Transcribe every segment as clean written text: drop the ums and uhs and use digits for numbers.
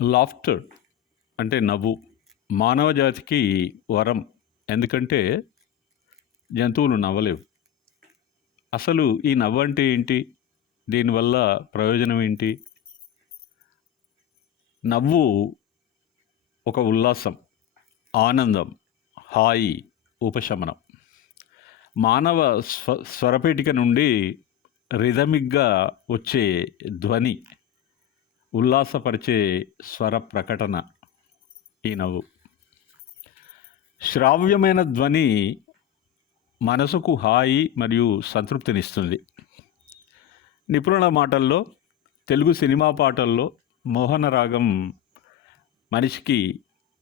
Laughter అంటే నవ్వు మానవ జాతికి వరం. ఎందుకంటే జంతువులు నవ్వలేవు. అసలు ఈ నవ్వు అంటే ఏంటి? దీనివల్ల ప్రయోజనం ఏంటి? నవ్వు ఒక ఉల్లాసం, ఆనందం, హాయి, ఉపశమనం. మానవ స్వరపేటిక నుండి రిథమిక్గా వచ్చే ధ్వని, ఉల్లాసపరిచే స్వర ప్రకటన ఈ నవ్వు. శ్రావ్యమైన ధ్వని మనసుకు హాయి మరియు సంతృప్తినిస్తుంది. నిపుణుల మాటల్లో, తెలుగు సినిమా పాటల్లో మోహన రాగం మనిషికి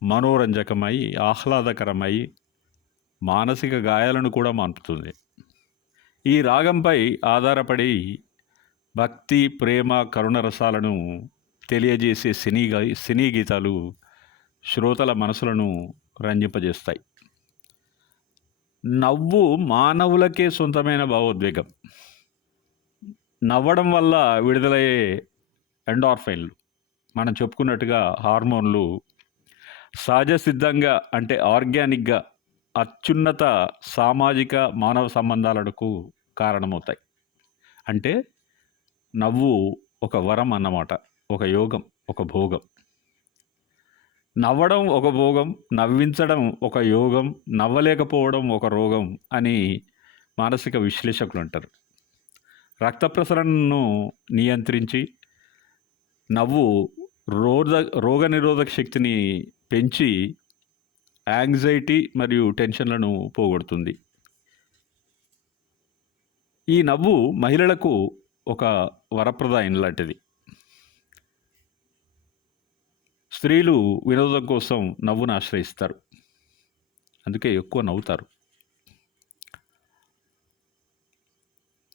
మనోరంజకమై, ఆహ్లాదకరమై, మానసిక గాయాలను కూడా మాన్పుతుంది. ఈ రాగంపై ఆధారపడి భక్తి, ప్రేమ, కరుణ రసాలను తెలియజేసే సినీ గీతాలు శ్రోతల మనసులను రంజింపజేస్తాయి. నవ్వు మానవులకే సొంతమైన భావోద్వేగం. నవ్వడం వల్ల విడుదలయ్యే ఎండార్ఫైన్లు, మనం చెప్పుకున్నట్టుగా హార్మోన్లు సహజ సిద్ధంగా అంటే ఆర్గానిక్గా అత్యున్నత సామాజిక మానవ సంబంధాలకు కారణమవుతాయి. అంటే నవ్వు ఒక వరం అన్నమాట, ఒక యోగం, ఒక భోగం. నవ్వడం ఒక భోగం, నవ్వించడం ఒక యోగం, నవ్వలేకపోవడం ఒక రోగం అని మానసిక విశ్లేషకులు అంటారు. రక్త ప్రసరణను నియంత్రించి నవ్వు రోగనిరోధక శక్తిని పెంచి యాంగ్జైటీ మరియు టెన్షన్లను పోగొడుతుంది. ఈ నవ్వు మహిళలకు ఒక వరప్రదాయం లాంటిది. స్త్రీలు వినోదం కోసం నవ్వును ఆశ్రయిస్తారు, అందుకే ఎక్కువ నవ్వుతారు.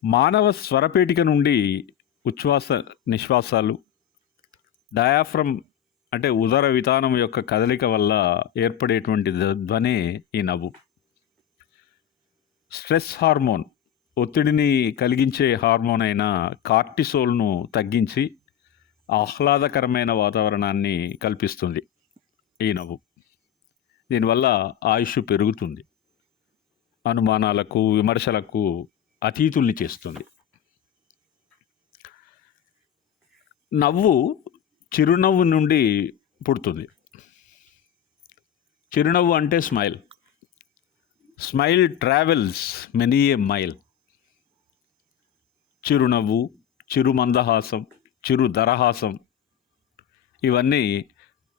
మానవ స్వరపేటిక నుండి ఉచ్ఛ్వాస నిశ్వాసాలు, డయాఫ్రమ్ అంటే ఉదర వితానం యొక్క కదలిక వల్ల ఏర్పడేటువంటి ధ్వనే ఈ నవ్వు. స్ట్రెస్ హార్మోన్, ఒత్తిడిని కలిగించే హార్మోన్ అయిన కార్టిసోల్ను తగ్గించి ఆహ్లాదకరమైన వాతావరణాన్ని కల్పిస్తుంది ఈ నవ్వు. దీనివల్ల ఆయుష్ పెరుగుతుంది, అనుమానాలకు, విమర్శలకు అతీతుల్ని చేస్తుంది. నవ్వు చిరునవ్వు నుండి పుడుతుంది. చిరునవ్వు అంటే స్మైల్. స్మైల్ ట్రావెల్స్ మెనీ ఏ మైల్. చిరునవ్వు, చిరు మందహాసం, చిరు దరహాసం, ఇవన్నీ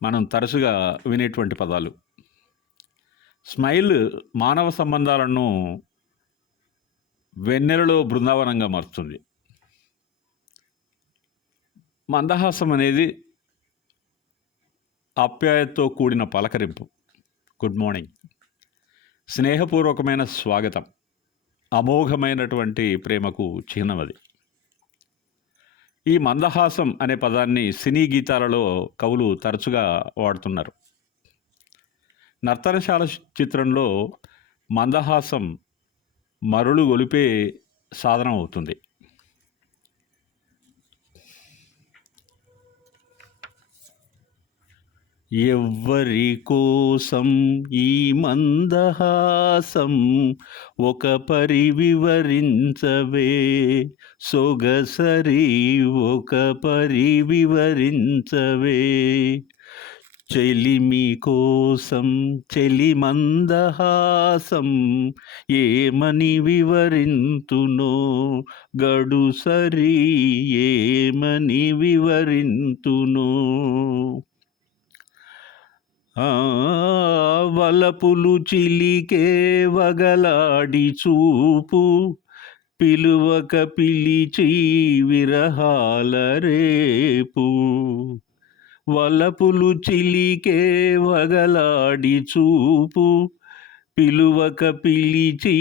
మనం తరచుగా వినేటువంటి పదాలు. స్మైల్ మానవ సంబంధాలను వెన్నెలలో బృందావనంగా మారుతుంది. మందహాసం అనేది ఆప్యాయతతో కూడిన పలకరింపు, గుడ్ మార్నింగ్, స్నేహపూర్వకమైన స్వాగతం, అమోఘమైనటువంటి ప్రేమకు చిహ్నం అది. ఈ మందహాసం అనే పదాన్ని సినీ గీతాలలో కవులు తరచుగా వాడుతున్నారు. నర్తనశాల చిత్రంలో మందహాసం మరులు గొలిపే సాధనం అవుతుంది. ఎవ్వరి కోసం ఈ మందహాసం, ఒక పరి వివరించవే సొగసరి, ఒక పరి వివరించవే. చెలిమి కోసం చెలి మందహాసం, ఏమని వివరింతునో గడుసరి, ఏమని వివరింతునో. వలపులు చిలికే వగలాడి చూపు, పిలువక పిలిచి విరహాల రేపు. వలపులు చిలికే వగలాడి చూపు, పిలువక పిలిచి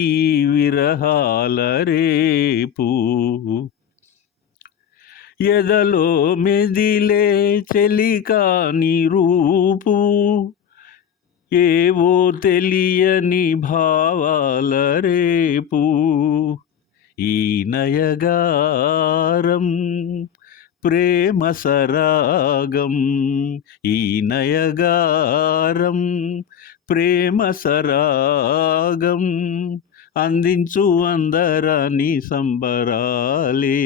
విరహాల రేపు. ఎదలో మెదిలే చెలికాని రూపు, ఏవో తెలియని భావాల రేపు. ఈ నయగారం ప్రేమ సరాగం ఈ నయగారం, ప్రేమ సరాగం అందించు అందరాని సంబరాలే.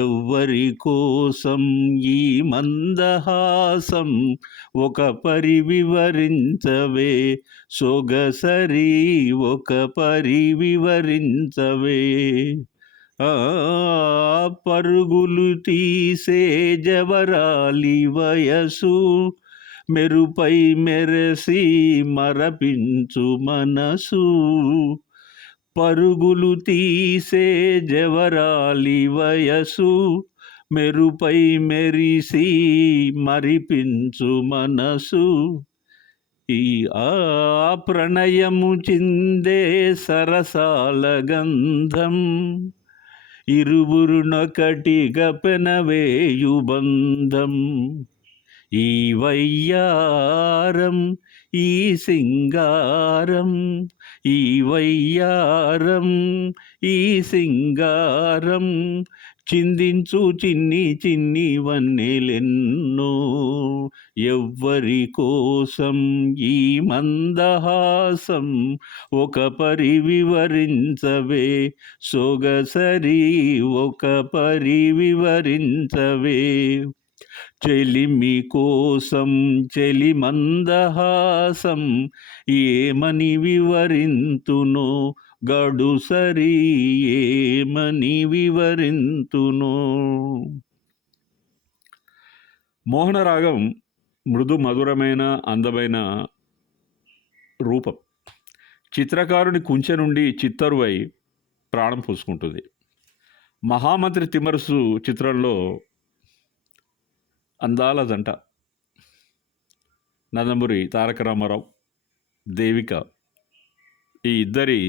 ఎవ్వరి కోసం ఈ మందహాసం, ఒక పరి వివరించవే సొగసరి, ఒక పరి వివరించవే. ఆ పరుగులు తీసే జవరాలి వయసు, మెరుపై మెరసి మరపించు మనసు. పరుగులు తీసే జవరాలి వయసు, మెరుపై మెరిసి మరిపించు మనసు. ఈ ప్రణయము చిందే సరసాల గంధం, ఇరువురునొకటిగా పెనవేయు బంధం. ఈ వయ్యారం ఈ సింగారం, ఈ వయ్యారం ఈ సింగారం చిందించు చిన్ని చిన్ని వన్నెలెన్నో. ఎవ్వరి కోసం ఈ మందహాసం, ఒక పరి వివరించవే సొగసరి, ఒక పరి వివరించవే. చెలిమి కోసం చెలి మందహాసం, ఏమని వివరింతునో గడుసరి, ఏమని వివరింతునో. మోహనరాగం మృదు మధురమైన అందమైన రూపం. చిత్రకారుని కుంచె నుండి చిత్తరువై ప్రాణం పూసుకుంటుంది. మహామంత్రి తిమ్మరుసు చిత్రంలో అందాల జంట నందమూరి తారక రామారావు, దేవిక, ఈ ఇద్దరి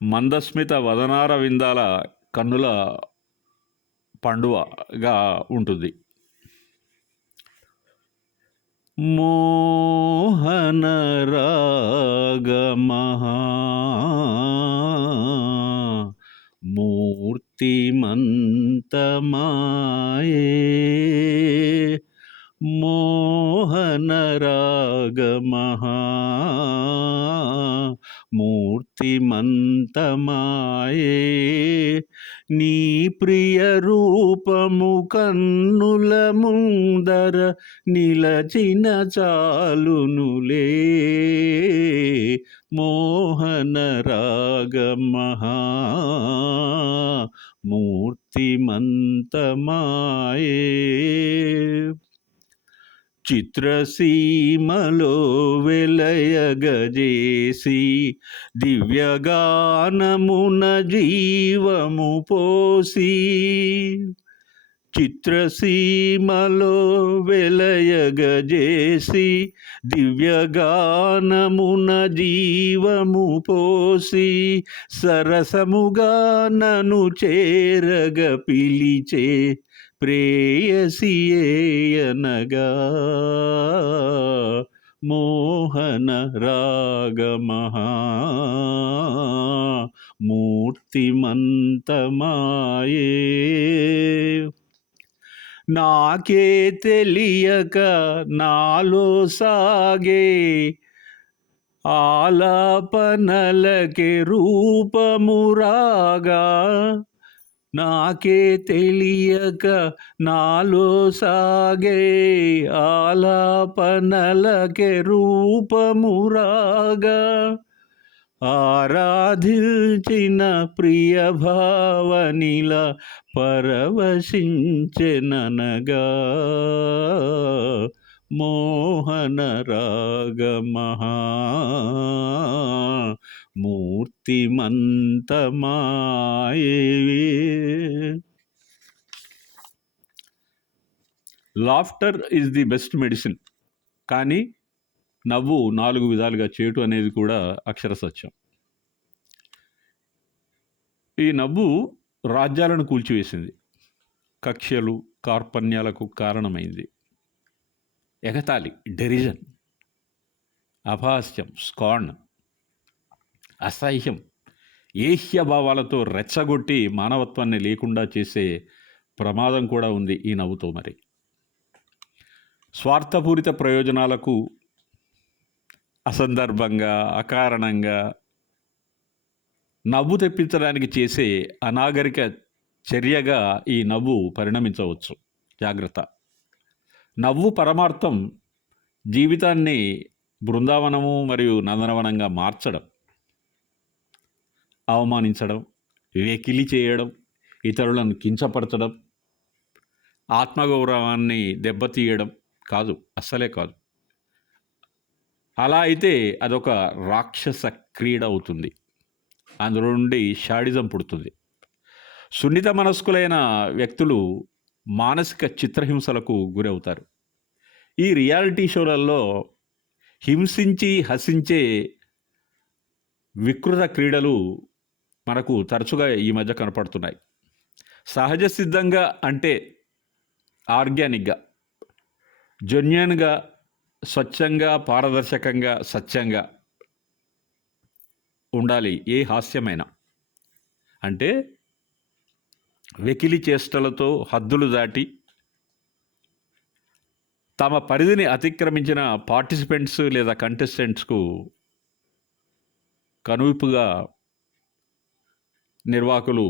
మందస్మిత వదనార విందాల కన్నుల పండువగా ఉంటుంది. మోహన రాగమహా మూర్తిమంతమాయే, మోహన రాగమహా మూర్తిమంతమాయే. నీ ప్రియ రూపము కన్నుల ముందర నిలచిన చాలునులే. మోహన రాగమహా మూర్తిమంతమాయే. చిత్రసీమలో వెలయగజేసి దివ్యగానమున జీవము పోసి, చిత్రసీమలో వెలయగజేసి దివ్యగానమున జీవము పోసి, సరసముగా నను చేరగ పిలిచే ప్రేయసియేయనగా. మోహన రాగమహా మూర్తిమంతమాయే. నాకే తెలియక నాలో సాగే ఆలాపనలకే రూపమురాగా, నాకే తెలియక నాలో సాగే ఆలాపనలకే రూపమురాగా. ఆరాధించిన ప్రియ భావనిల పరవశించెననగా. మోహన రాగమహా మూర్తిమంతమాయే. Laughter is the best medicine. కానీ నవ్వు 4 విధాలుగా చేటు అనేది కూడా అక్షర సత్యం. ఈ నవ్వు రాజ్యాలను కూల్చివేసింది, కక్ష్యలు కార్పణ్యాలకు కారణమైంది. ఎగతాళి, డెరిజన్, అపహాస్యం, స్కార్న్, అసహ్యం, ఏహ్యభావాలతో రెచ్చగొట్టి మానవత్వాన్ని లేకుండా చేసే ప్రమాదం కూడా ఉంది ఈ నవ్వుతో. మరి స్వార్థపూరిత ప్రయోజనాలకు అసందర్భంగా, అకారణంగా నవ్వు తెప్పించడానికి చేసే అనాగరిక చర్యగా ఈ నవ్వు పరిణమించవచ్చు. జాగ్రత్త. నవ్వు పరమార్థం జీవితాన్ని బృందావనము మరియు నందనవనంగా మార్చడం, అవమానించడం, వెకిలి చేయడం, ఇతరులను కించపరచడం, ఆత్మగౌరవాన్ని దెబ్బతీయడం కాదు, అస్సలే కాదు. అలా అయితే అదొక రాక్షస క్రీడ అవుతుంది. అందులో నుండి షాడిజం పుడుతుంది. సున్నిత మనస్కులైన వ్యక్తులు మానసిక చిత్రహింసలకు గురవుతారు. ఈ రియాలిటీ షోలలో హింసించి హసించే వికృత క్రీడలు మనకు తరచుగా ఈ మధ్య కనపడుతున్నాయి. సహజ సిద్ధంగా అంటే ఆర్గానిక్గా, జెన్యూన్గా, స్వచ్ఛంగా, పారదర్శకంగా, సత్యంగా ఉండాలి ఏ హాస్యమైనా. అంటే వెకిలి చేష్టలతో హద్దులు దాటి తమ పరిధిని అతిక్రమించిన పార్టిసిపెంట్స్ లేదా కంటెస్టెంట్స్కు కనువిప్పుగా నిర్వాహకులు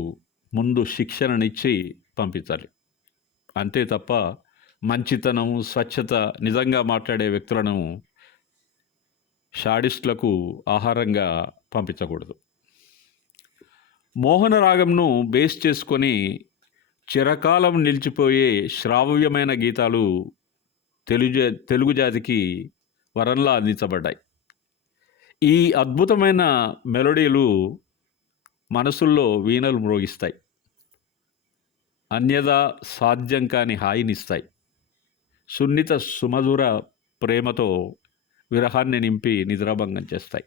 ముందు శిక్షణనిచ్చి పంపించాలి. అంతే తప్ప మంచితనం, స్వచ్ఛత, నిజంగా మాట్లాడే వ్యక్తులను షాడిస్టులకు ఆహారంగా పంపించకూడదు. మోహన రాగంను బేస్ చేసుకొని చిరకాలం నిలిచిపోయే శ్రావ్యమైన గీతాలు తెలుగు జాతికి వరంలా అందించబడ్డాయి. ఈ అద్భుతమైన మెలోడీలు మనసుల్లో వీణలు మ్రోగిస్తాయి, అన్యదా సాధ్యం కాని హాయినిస్తాయి, సున్నిత సుమధుర ప్రేమతో విరహాన్ని నింపి నిద్రాభంగం చేస్తాయి.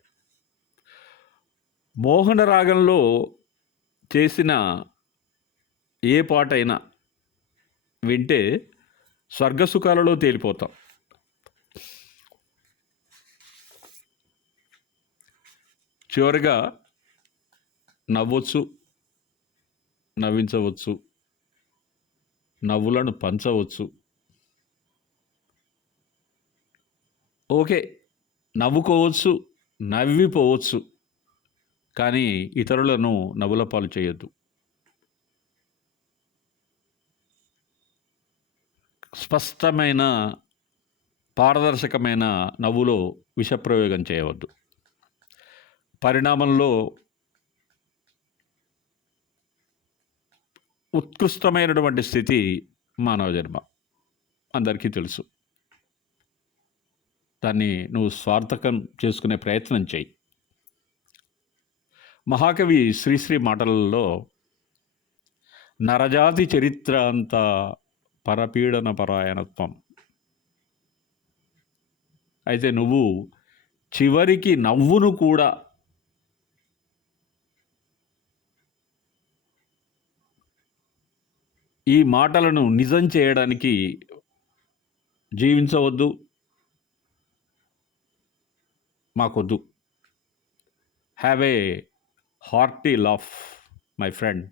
మోహన రాగంలో చేసిన ఏ పాటైనా వింటే స్వర్గసుఖాలలో తేలిపోతాం. చివరిగా నవ్వొచ్చు, నవ్వించవచ్చు, నవ్వులను పంచవచ్చు. ఓకే, నవ్వుకోవచ్చు, నవ్విపోవచ్చు, కానీ ఇతరులను నవ్వుల పాలు చేయొద్దు. స్పష్టమైన పారదర్శకమైన నవ్వులో విషప్రయోగం చేయవద్దు. పరిణామంలో ఉత్కృష్టమైనటువంటి స్థితి మానవ జన్మ, అందరికీ తెలుసు. దాన్ని నువ్వు స్వార్థకం చేసుకునే ప్రయత్నం చేయి. మహాకవి శ్రీశ్రీ మాటలలో నరజాతి చరిత్ర అంతా పరపీడన పరాయణత్వం. అయితే నువ్వు చివరికి నవ్వును కూడా ఈ మాటలను నిజం చేయడానికి జీవించవద్దు, మాకొద్దు. Have a hearty laugh my friend.